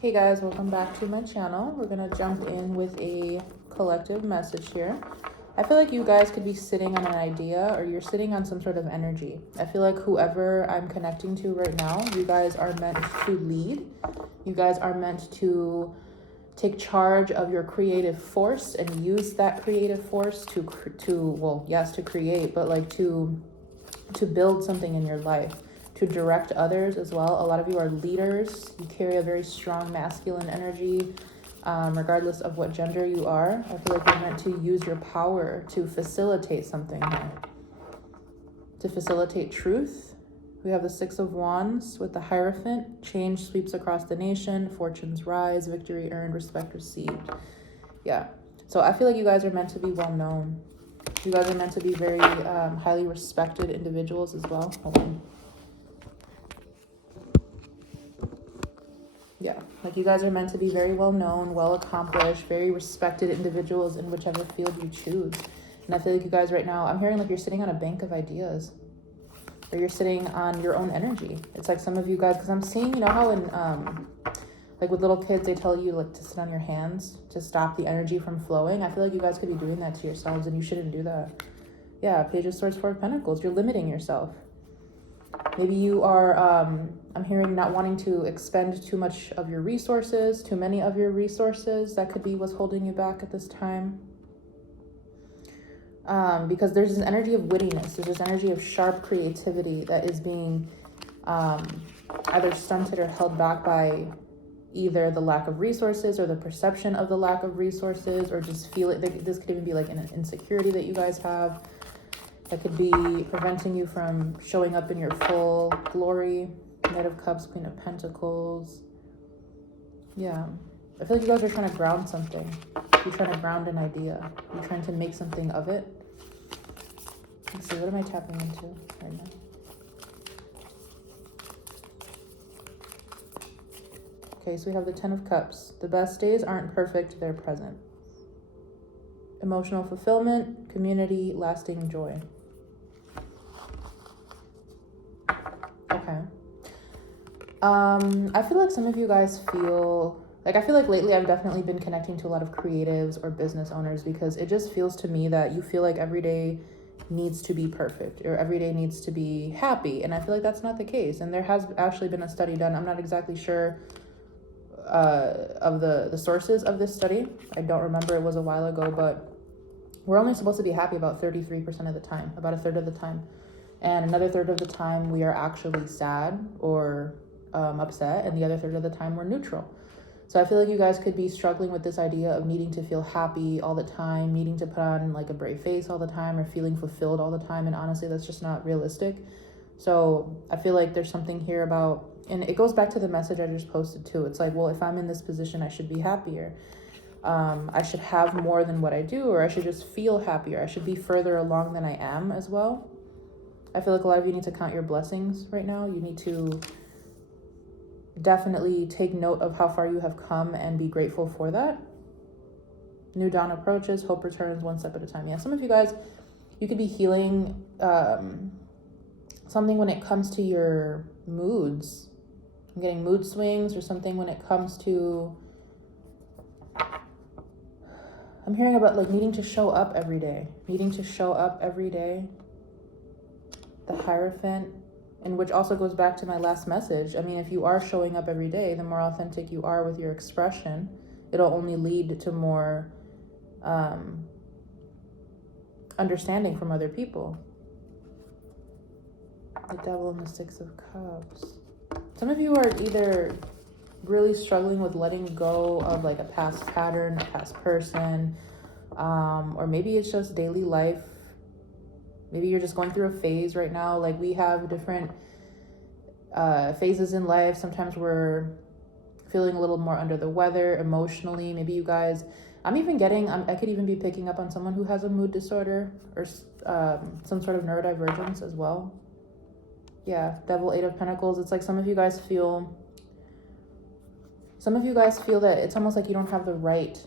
Hey guys, welcome back to my channel. We're gonna jump in with a collective message here. I feel like you guys could be sitting on an idea or you're sitting on some sort of energy. I feel like whoever I'm connecting to right now, you guys are meant to lead. You guys are meant to take charge of your creative force and use that creative force to create, but like to build something in your life, to direct others as well. A lot of you are leaders. You carry a very strong masculine energy, regardless of what gender you are. I feel like you're meant to use your power to facilitate something here, to facilitate truth. We have the Six of Wands with the Hierophant. Change sweeps across the nation. Fortunes rise. Victory earned. Respect received. Yeah. So I feel like you guys are meant to be well known. You guys are meant to be very highly respected individuals as well. Hold on. Yeah, like you guys are meant to be very well known, well accomplished, very respected individuals in whichever field you choose. And I feel like you guys right now, I'm hearing like you're sitting on a bank of ideas, or you're sitting on your own energy. It's like some of you guys, because I'm seeing, you know how in like with little kids they tell you like to sit on your hands to stop the energy from flowing. I feel like you guys could be doing that to yourselves, and you shouldn't do that. Yeah, Page of Swords, Four of Pentacles. You're limiting yourself. Maybe you are, I'm hearing, not wanting to expend too much of your resources, too many of your resources. That could be what's holding you back at this time. Because there's this energy of wittiness. There's this energy of sharp creativity that is being either stunted or held back by either the lack of resources or the perception of the lack of resources, or just feel it. This could even be like an insecurity that you guys have that could be preventing you from showing up in your full glory. Knight of Cups, Queen of Pentacles. Yeah. I feel like you guys are trying to ground something. You're trying to ground an idea. You're trying to make something of it. Let's see, what am I tapping into right now? Okay, so we have the Ten of Cups. The best days aren't perfect, they're present. Emotional fulfillment, community, lasting joy. Okay. I feel like some of you guys feel like, I feel like lately I've definitely been connecting to a lot of creatives or business owners, because it just feels to me that you feel like every day needs to be perfect or every day needs to be happy. And I feel like that's not the case. And there has actually been a study done. I'm not exactly sure of the sources of this study. I don't remember, it was a while ago, but we're only supposed to be happy about 33% of the time, about a third of the time. And another third of the time we are actually sad or upset, and the other third of the time we're neutral. So I feel like you guys could be struggling with this idea of needing to feel happy all the time, needing to put on like a brave face all the time, or feeling fulfilled all the time. And honestly, that's just not realistic. So I feel like there's something here about, and it goes back to the message I just posted too. It's like, well, if I'm in this position, I should be happier. I should have more than what I do, or I should just feel happier. I should be further along than I am as well. I feel like a lot of you need to count your blessings right now. You need to definitely take note of how far you have come and be grateful for that. New dawn approaches, hope returns, one step at a time. Yeah, some of you guys, you could be healing something when it comes to your moods. I'm getting mood swings, or something when it comes to, I'm hearing about like needing to show up every day. The Hierophant, and which also goes back to my last message. I mean, if you are showing up every day, the more authentic you are with your expression, it'll only lead to more understanding from other people. The Devil and the Six of Cups. Some of you are either really struggling with letting go of like a past pattern, a past person, or maybe it's just daily life. Maybe you're just going through a phase right now. Like, we have different phases in life. Sometimes we're feeling a little more under the weather emotionally. Maybe you guys, I could even be picking up on someone who has a mood disorder or some sort of neurodivergence as well. Yeah, Devil, Eight of Pentacles. It's like some of you guys feel that it's almost like you don't have the right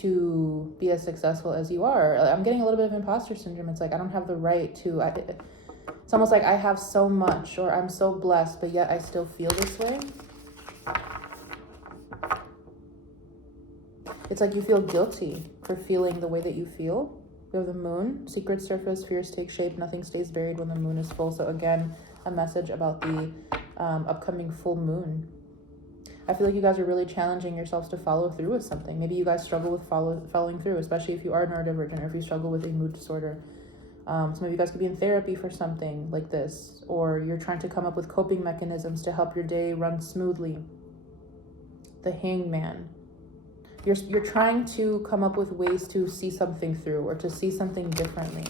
to be as successful as you are. I'm getting a little bit of imposter syndrome. It's like, I don't have the right to, it's almost like I have so much, or I'm so blessed, but yet I still feel this way. It's like you feel guilty for feeling the way that you feel. We have the moon, secrets surface, fears take shape, nothing stays buried when the moon is full. So again, a message about the upcoming full moon. I feel like you guys are really challenging yourselves to follow through with something. Maybe you guys struggle with following through, especially if you are neurodivergent or if you struggle with a mood disorder. Some of you guys could be in therapy for something like this, or you're trying to come up with coping mechanisms to help your day run smoothly. The Hangman. You're trying to come up with ways to see something through or to see something differently.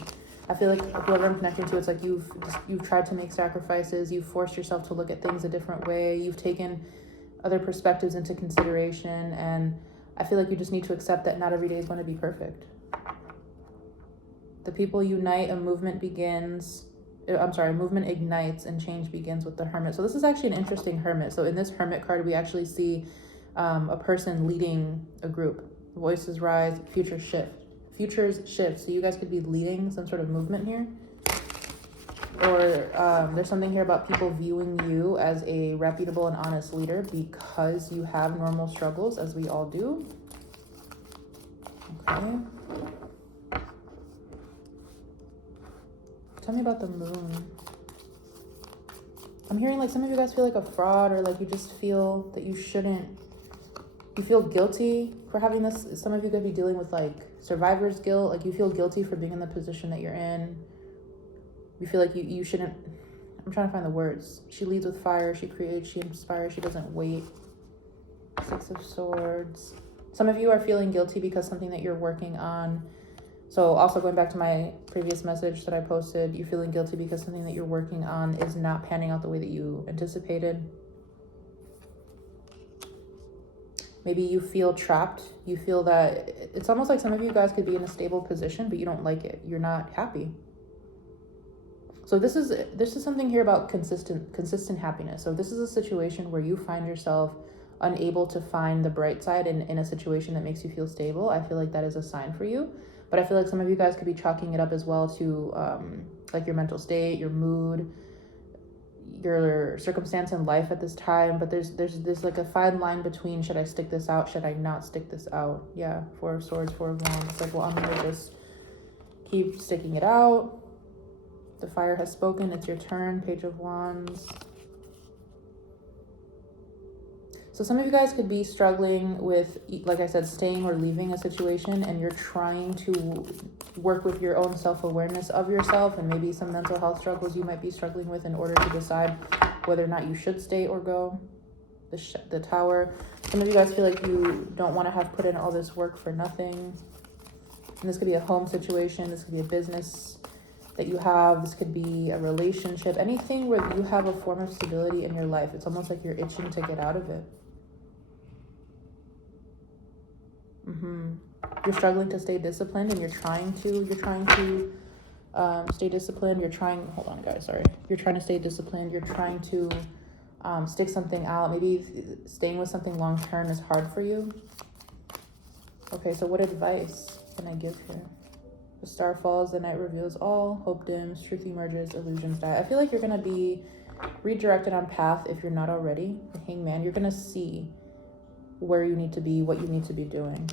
I feel like whoever I'm connecting to, it's like you've tried to make sacrifices. You've forced yourself to look at things a different way. You've taken other perspectives into consideration. And I feel like you just need to accept that not every day is going to be perfect. The people unite, a movement begins. A movement ignites and change begins with the Hermit. So this is actually an interesting Hermit. So in this Hermit card, we actually see a person leading a group. Voices rise, futures shift. So you guys could be leading some sort of movement here. Or there's something here about people viewing you as a reputable and honest leader because you have normal struggles, as we all do. Okay. Tell me about the moon. I'm hearing like some of you guys feel like a fraud, or like you just feel that you shouldn't. You feel guilty for having this. Some of you could be dealing with like survivor's guilt. Like you feel guilty for being in the position that you're in. You feel like you shouldn't. I'm trying to find the words. She leads with fire. She creates. She inspires. She doesn't wait. Six of Swords. Some of you are feeling guilty because something that you're working on. So also going back to my previous message that I posted, you're feeling guilty because something that you're working on is not panning out the way that you anticipated. Maybe you feel trapped. You feel that it's almost like some of you guys could be in a stable position, but you don't like it. You're not happy. So this is something here about consistent happiness. So this is a situation where you find yourself unable to find the bright side in a situation that makes you feel stable. I feel like that is a sign for you. But I feel like some of you guys could be chalking it up as well to like your mental state, your mood, your circumstance in life at this time. But there's like a fine line between, should I stick this out? Should I not stick this out? Yeah, Four of Swords, Four of Wands. It's like, well, I'm going to just keep sticking it out. The fire has spoken. It's your turn. Page of Wands. So some of you guys could be struggling with, like I said, staying or leaving a situation, and you're trying to work with your own self-awareness of yourself and maybe some mental health struggles you might be struggling with in order to decide whether or not you should stay or go. The Tower. Some of you guys feel like you don't want to have put in all this work for nothing. And this could be a home situation. This could be a business that you have. This could be a relationship. Anything where you have a form of stability in your life. It's almost like you're itching to get out of it. You're struggling to stay disciplined, and you're trying to stay disciplined. You're trying to stay disciplined. You're trying to stick something out. Maybe staying with something long term is hard for you. Okay, so what advice can I give here? The star falls, the night reveals all, hope dims, truth emerges, illusions die. I feel like you're going to be redirected on path if you're not already. The Hangman, you're going to see where you need to be, what you need to be doing.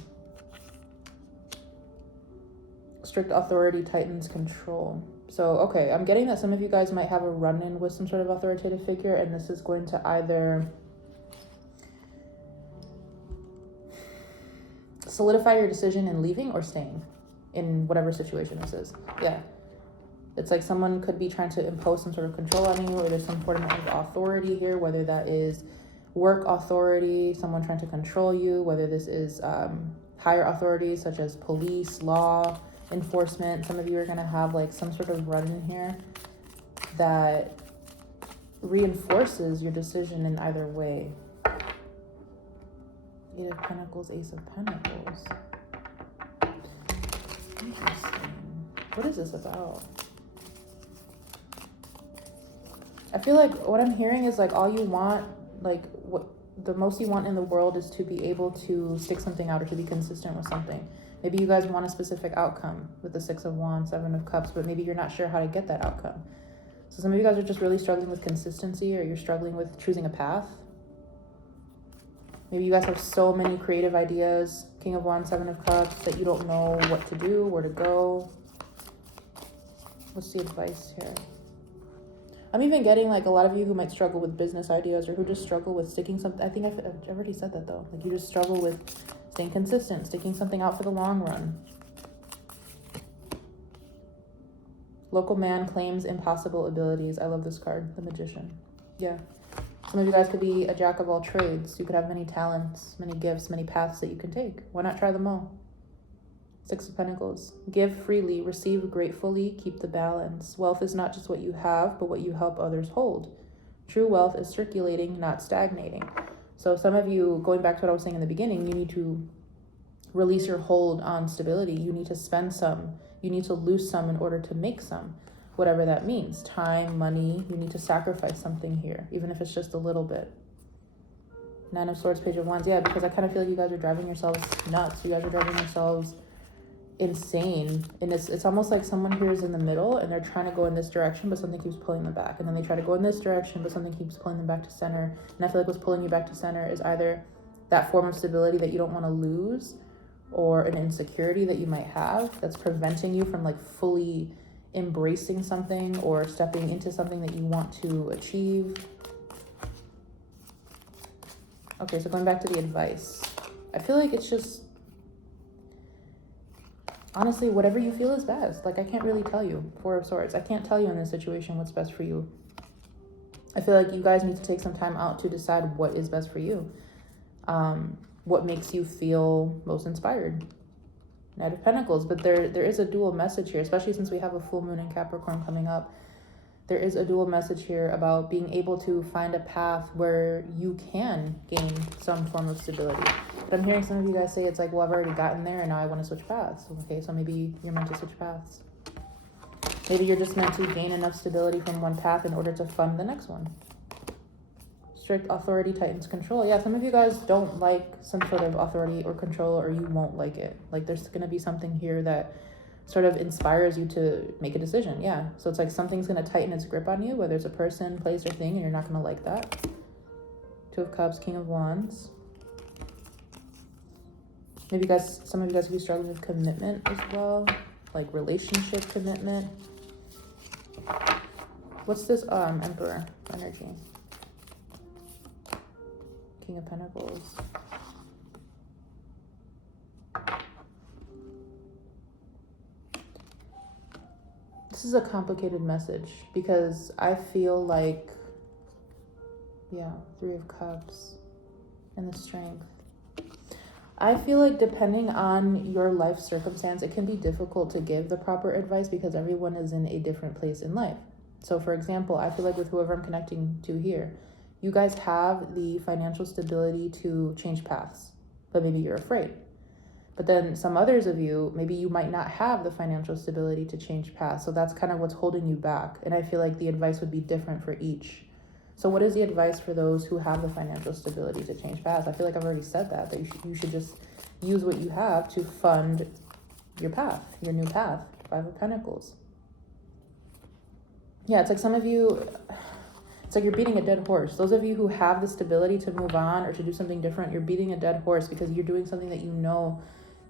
Strict authority tightens control. So, okay, I'm getting that some of you guys might have a run-in with some sort of authoritative figure, and this is going to either solidify your decision in leaving or staying in whatever situation this is. Yeah. It's like someone could be trying to impose some sort of control on you, or there's some form of authority here, whether that is work authority, someone trying to control you, whether this is higher authorities such as police, law enforcement. Some of you are going to have like some sort of run-in here that reinforces your decision in either way. Eight of Pentacles, Ace of Pentacles. Interesting. What is this about? I feel like what I'm hearing is like all you want, like what the most you want in the world is to be able to stick something out or to be consistent with something. Maybe you guys want a specific outcome with the Six of Wands, Seven of Cups, but maybe you're not sure how to get that outcome. So some of you guys are just really struggling with consistency, or you're struggling with choosing a path. Maybe you guys have so many creative ideas. King of Wands, Seven of Cups, that you don't know what to do, where to go. What's the advice here? I'm even getting like a lot of you who might struggle with business ideas, or who just struggle with sticking something. I think I've already said that though. Like you just struggle with staying consistent, sticking something out for the long run. Local man claims impossible abilities. I love this card, the Magician. Yeah. Some of you guys could be a jack of all trades. You could have many talents, many gifts, many paths that you can take. Why not try them all? Six of Pentacles. Give freely, receive gratefully, keep the balance. Wealth is not just what you have, but what you help others hold. True wealth is circulating, not stagnating. So some of you, going back to what I was saying in the beginning, you need to release your hold on stability. You need to spend some. You need to lose some in order to make some. Whatever that means. Time, money. You need to sacrifice something here, even if it's just a little bit. Nine of Swords, Page of Wands. Yeah, because I kind of feel like you guys are driving yourselves nuts. You guys are driving yourselves insane. And it's almost like someone here is in the middle and they're trying to go in this direction, but something keeps pulling them back. And then they try to go in this direction, but something keeps pulling them back to center. And I feel like what's pulling you back to center is either that form of stability that you don't want to lose, or an insecurity that you might have that's preventing you from like fully embracing something or stepping into something that you want to achieve. Okay, so going back to the advice, I feel like it's just, honestly, whatever you feel is best. Like, I can't really tell you. Four of Swords. I can't tell you in this situation what's best for you. I feel like you guys need to take some time out to decide what is best for you. What makes you feel most inspired. Knight of Pentacles. But there is a dual message here, especially since we have a full moon in Capricorn coming up. There is a dual message here about being able to find a path where you can gain some form of stability. But I'm hearing some of you guys say it's like, well, I've already gotten there and now I want to switch paths. Okay, so maybe you're meant to switch paths. Maybe you're just meant to gain enough stability from one path in order to fund the next one. Strict authority tightens control. Yeah, some of you guys don't like some sort of authority or control, or you won't like it. Like there's going to be something here that sort of inspires you to make a decision. Yeah, so it's like something's going to tighten its grip on you, whether it's a person, place, or thing, and you're not going to like that. Two of Cups, King of Wands. Maybe some of you guys could be struggling with commitment as well, like relationship commitment. What's this Emperor energy? King of Pentacles. This is a complicated message because I feel like, yeah, Three of Cups and the Strength. I feel like depending on your life circumstance, it can be difficult to give the proper advice because everyone is in a different place in life. So for example, I feel like with whoever I'm connecting to here, you guys have the financial stability to change paths, but maybe you're afraid. But then some others of you, maybe you might not have the financial stability to change paths. So that's kind of what's holding you back. And I feel like the advice would be different for each. So what is the advice for those who have the financial stability to change paths? I feel like I've already said that you should just use what you have to fund your path, your new path. Five of Pentacles. Yeah, it's like some of you, it's like you're beating a dead horse. Those of you who have the stability to move on or to do something different, you're beating a dead horse because you're doing something that you know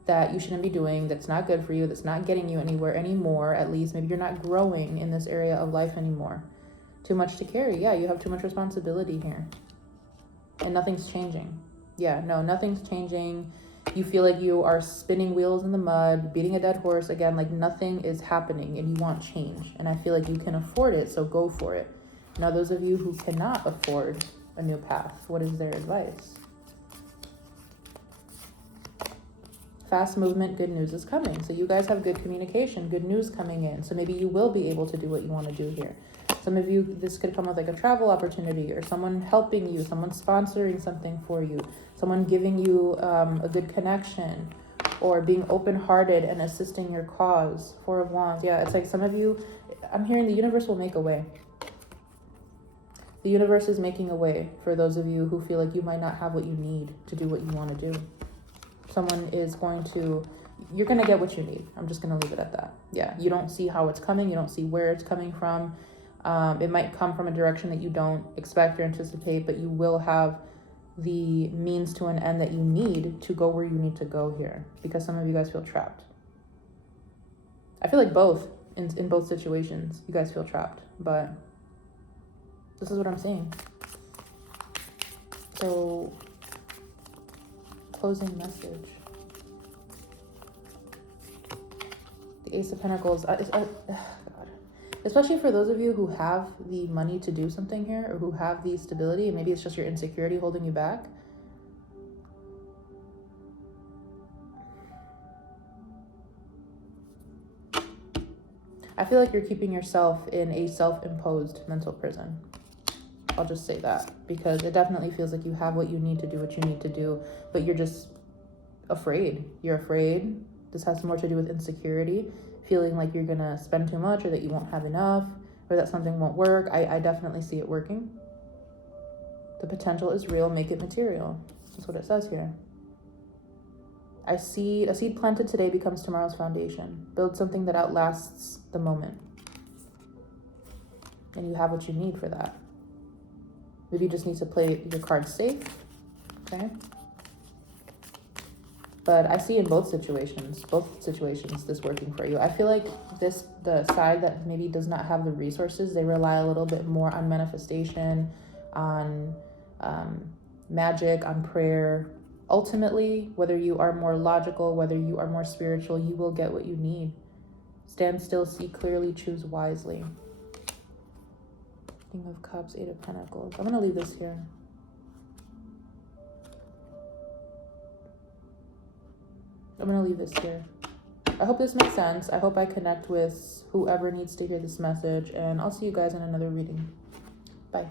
that you shouldn't be doing, that's not good for you, that's not getting you anywhere anymore. At least maybe you're not growing in this area of life anymore. Too much to carry. Yeah, you have too much responsibility here. And nothing's changing. Yeah, no, nothing's changing. You feel like you are spinning wheels in the mud, beating a dead horse. Again, like nothing is happening and you want change. And I feel like you can afford it, so go for it. Now, those of you who cannot afford a new path, what is their advice? Fast movement, good news is coming. So you guys have good communication, good news coming in. So maybe you will be able to do what you want to do here. Some of you, this could come with like a travel opportunity or someone helping you, someone sponsoring something for you, someone giving you a good connection, or being open-hearted and assisting your cause. Four of Wands. Yeah, it's like some of you, I'm hearing the universe will make a way. The universe is making a way for those of you who feel like you might not have what you need to do what you want to do. Someone is going to, you're going to get what you need. I'm just going to leave it at that. Yeah, you don't see how it's coming. You don't see where it's coming from. It might come from a direction that you don't expect or anticipate, but you will have the means to an end that you need to go where you need to go here, because some of you guys feel trapped. I feel like both, in both situations, you guys feel trapped, but this is what I'm saying. So, closing message. The Ace of Pentacles. God. Especially for those of you who have the money to do something here, or who have the stability, and maybe it's just your insecurity holding you back. I feel like you're keeping yourself in a self-imposed mental prison. I'll just say that, because it definitely feels like you have what you need to do what you need to do, but you're just afraid. You're afraid. This has more to do with insecurity, feeling like you're gonna spend too much, or that you won't have enough, or that something won't work. I definitely see it working. The potential is real. Make it material. That's what it says here. I see a seed planted today becomes tomorrow's foundation. Build something that outlasts the moment. And you have what you need for that. Maybe you just need to play your cards safe. Okay? But I see in both situations this working for you. I feel like the side that maybe does not have the resources, they rely a little bit more on manifestation, on magic, on prayer. Ultimately, whether you are more logical, whether you are more spiritual, you will get what you need. Stand still, see clearly, choose wisely. King of Cups, Eight of Pentacles. I'm going to leave this here. I hope this makes sense. I hope I connect with whoever needs to hear this message, and I'll see you guys in another reading. Bye.